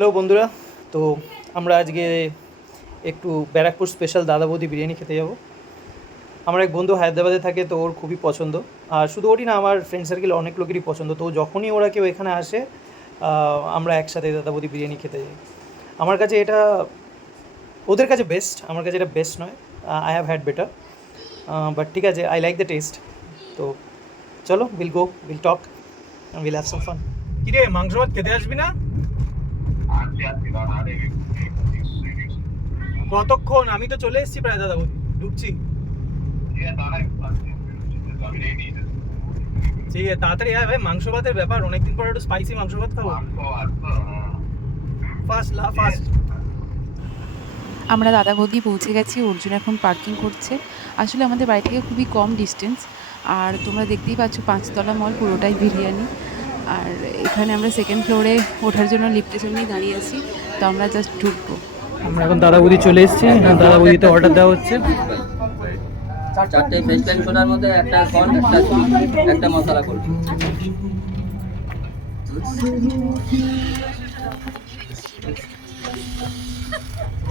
Hello বন্ধুরা, তো আমরা আজকে একটু ব্যারাকপুর স্পেশাল দাদা বৌদি বিরিয়ানি খেতে যাব। আমার এক বন্ধু হায়দ্রাবাদে থাকে, তো ওর খুবই পছন্দ। আর শুধু ওরই না, আমার ফ্রেন্ড সার্কেল অনেক লোকেরই পছন্দ। তো যখনই ওরা কেউ এখানে আসে, আমরা একসাথে দাদা বৌদি বিরিয়ানি খেতে যাই। আমার কাছে এটা, ওদের কাছে বেস্ট, আমার কাছে এটা বেস্ট নয়। I have had better, but ঠিক আছে, আই লাইক দ্য টেস্ট। তো চলো, will talk will have some fun. কিরে, মাংস ভাত খেতে আসবি না? কতক্ষণ? আমি তো চলে এসেছি প্রায় দাদা বৌদি, ঢুকছি। ঠিক আছে, তাড়াতাড়ি আয় ভাই, মাংস ভাতের ব্যাপার, অনেকদিন পর একটু স্পাইসি মাংস ভাত খাবো। ফাস্ট। আমরা দাদা বৌদি পৌঁছে গেছি। অর্জুন এখন পার্কিং করছে। আসলে আমাদের বাড়ি থেকে খুবই কম ডিস্টেন্স। আর তোমরা দেখতেই পাচ্ছ 5তলা মল, পুরোটাই বিরিয়ানি। আর এখানে আমরা সেকেন্ড ফ্লোরে ওঠার জন্য লিফটের জন্যই দাঁড়িয়ে আছি। তো আমরা জাস্ট ঢুকবো। আমরা এখন দাদা বৌদি চলে এসেছি। দাদা বৌদিতে অর্ডার দেওয়া হচ্ছে। 4টে ফ্রেশ লাইম সোডার মধ্যে একটা কর্ন, একটা সুইট, একটা মশলা কোল্ড।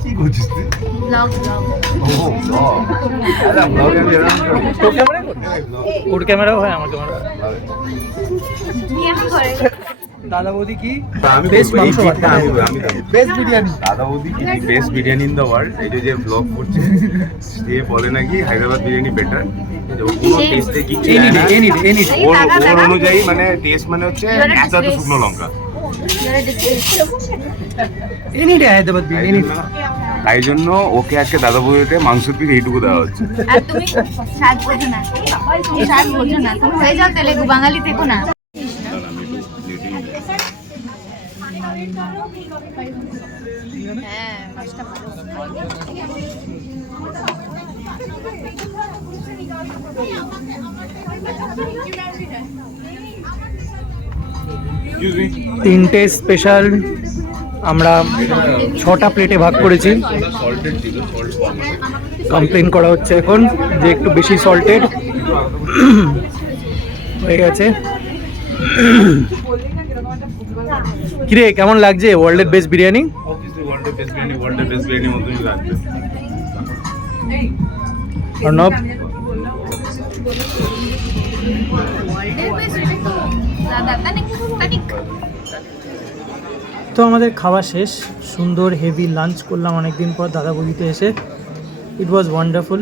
কি করছিস তুই? ব্লগ ও ব্লগ। আরে ব্লগ আমি এরকম করি। তোর ক্যামেরা, ওর ক্যামেরাও হয়, আমার ক্যামেরা। কেমন করে দাদা বৌদি কি আমি বেস্ট বলবো, এই মাংস ভাত, দিকটা আমি বেস্ট বিরিয়ানি। দাদা বৌদি কি best biryani in the world. এই যে ব্লগ করছে, সে বলে নাকি হায়দ্রাবাদ বিরিয়ানি বেটার। কোনো টেস্টে কি এনি ডে ওর অনুযায়ী, মানে টেস্ট মানে হচ্ছে এত শুকনো লঙ্কা। হায়দ্রাবাদ বিরিয়ানি। তাই জন্য ওকে আজকে দাদা বৌদিতে মাংস পিস এইটুকু দেওয়া হচ্ছে। আর তুমি স্বাদ বোঝো না, তুমি স্বাদ বোঝো না, তুমি হয়ে যাও তেলেগু, বাঙালি থেকো না। হ্যাঁ, মাছটা ভালো। তিনটে স্পেশাল আমরা 6টা প্লেটে ভাগ করেছি। কমপ্লেন করা হচ্ছে এখন যে একটু বেশি সল্টেড হয়ে গেছে। কিরে, কেমন লাগছে ওয়ার্ল্ডের বেস্ট বিরিয়ানি? ওয়ার্ল্ডের বেস্ট বিরিয়ানির মতনই লাগবে। অর্ণব, তো আমাদের খাওয়া শেষ, সুন্দর হেভি লাঞ্চ করলাম অনেকদিন পর দাদা বৌদিতে এসে। It was wonderful.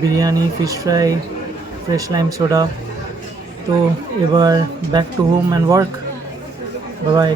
Biryani, fish fry, fresh lime soda. তো এবার back to home and work. Bye by.